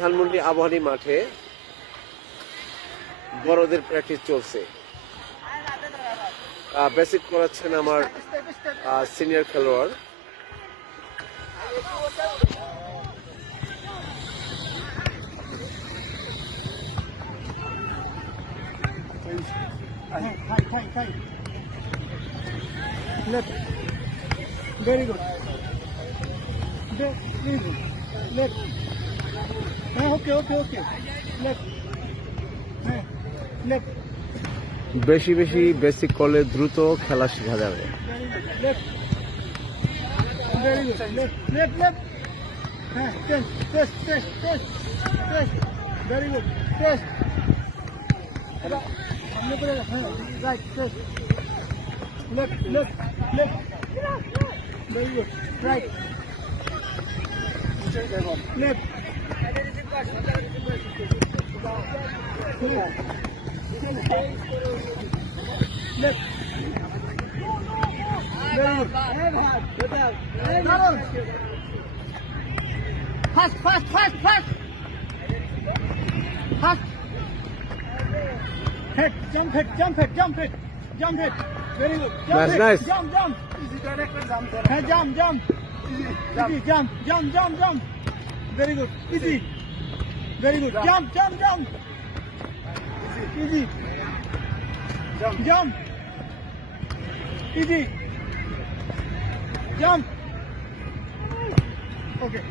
ধানমন্ডি আবাহনী মাঠে বড়দের প্র্যাকটিস চলছে। বেসিক করাচ্ছেন আমার সিনিয়র খেলোয়াড়। Very good. Left. Okay. Left. Left. বেশি বেশি বেসিক করলে দ্রুত খেলা শেখা যাবে। Left. Very good. Left. Test. Very good. Test. Right. Test. Left. Very good. Right. Left. Left. Very good. Fast. Head. Jump head. Very good. Nice. Jump. Hey, jump. Easy. Jump. Very good. Easy. Very good. Jump. Easy. Jump. Easy. Jump. Okay.